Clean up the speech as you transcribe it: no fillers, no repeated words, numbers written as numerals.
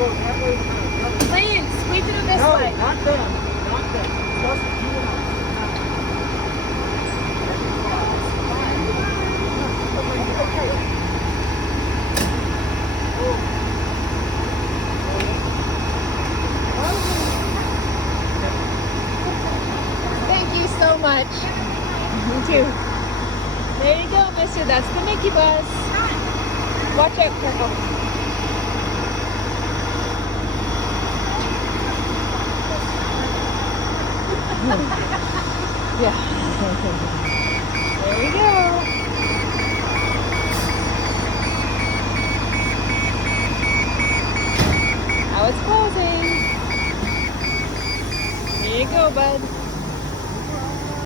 Please, squeeze it in this No, way. not them. Not them. Just you and I. Thank you so much. You too. There you go, mister. That's the Mickey bus. Watch out, careful. Yeah. There we go. Now it's closing. Here you go, bud.